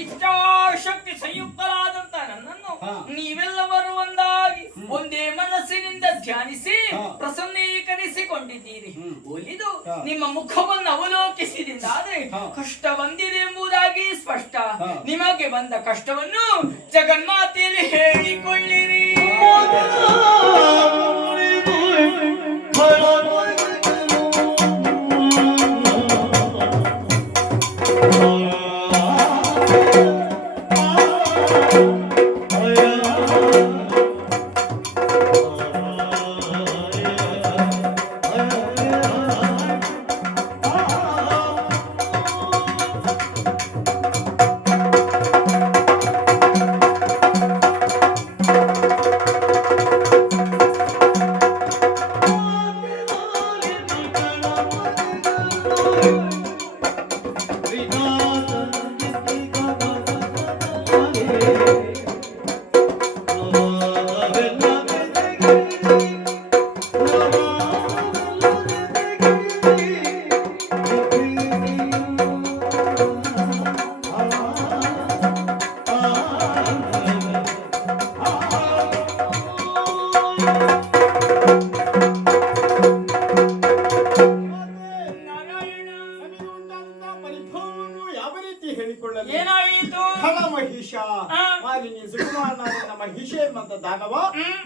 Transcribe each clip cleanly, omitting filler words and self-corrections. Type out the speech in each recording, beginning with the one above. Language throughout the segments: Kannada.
ಇಚ್ಛಾಶಕ್ತಿ ಸಂಯುಕ್ತರಾದಂತ ನನ್ನನ್ನು ನೀವೆಲ್ಲವರು ಒಂದಾಗಿ ಒಂದೇ ಮನಸ್ಸಿನಿಂದ ಧ್ಯಾನಿಸಿ ಪ್ರಸನ್ನೀಕರಿಸಿಕೊಂಡಿದ್ದೀರಿ. ಒಲಿದು ನಿಮ್ಮ ಮುಖವನ್ನು ಅವಲೋಕಿಸಿದಿಂದಾದ್ರೆ ಕಷ್ಟ ಬಂದಿದೆ ಎಂಬುದಾಗಿ ಸ್ಪಷ್ಟ. ನಿಮಗೆ ಬಂದ ಕಷ್ಟವನ್ನು ಜಗನ್ಮಾತೆಯಲ್ಲಿ ಹೇಳಿಕೊಳ್ಳಿರಿ.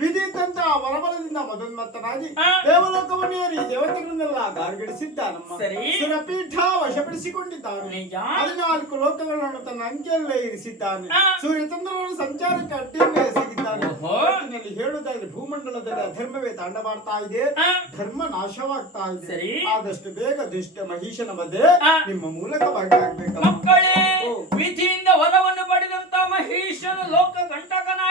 ವಿಧಿತಂತ ವರಬಲದಿಂದ ಮದೋನ್ಮತ್ತನಾಗಿ ದೇವಲೋಕವನ್ನೇರಿ ದೇವತೆಗಳನ್ನೆಲ್ಲ ಗಾರ್ಗಡಿಸಿದ್ದ ನಮ್ಮ ಸುರಪೀಠ ವಶಪಡಿಸಿಕೊಂಡಿದ್ದಾನೆ. 14 ಲೋಕಗಳನ್ನು ತನ್ನ ಅಂಕೆಯಲ್ಲೇ ಇರಿಸಿದ್ದಾನೆ. ಸೂರ್ಯಚಂದ್ರರನ್ನು ಸಂಚಾರಕ್ಕೆ ಅಡ್ಡಿಯನ್ನೇ ಎಸಗಿದ್ದಾನೆ. ಒಟ್ಟಿನಲ್ಲಿ ಹೇಳುವುದಾದ್ರೆ ಭೂಮಂಡಲದಲ್ಲಿ ಅಧರ್ಮವೇ ತಾಂಡವಾಡ್ತಾ ಇದೆ, ಧರ್ಮ ನಾಶವಾಗ್ತಾ ಇದೆ. ಆದಷ್ಟು ಬೇಗ ದುಷ್ಟ ಮಹಿಷನ ಮಧ್ಯೆ ನಿಮ್ಮ ಮೂಲಕವಾಗಿ ಆಗ್ಬೇಕು. ಮಕ್ಕಳೇ, ವಿಧಿಯಿಂದ ವರವನ್ನು ಪಡೆದಂತ ಮಹಿಷನು ಲೋಕ ಕಂಟಕನ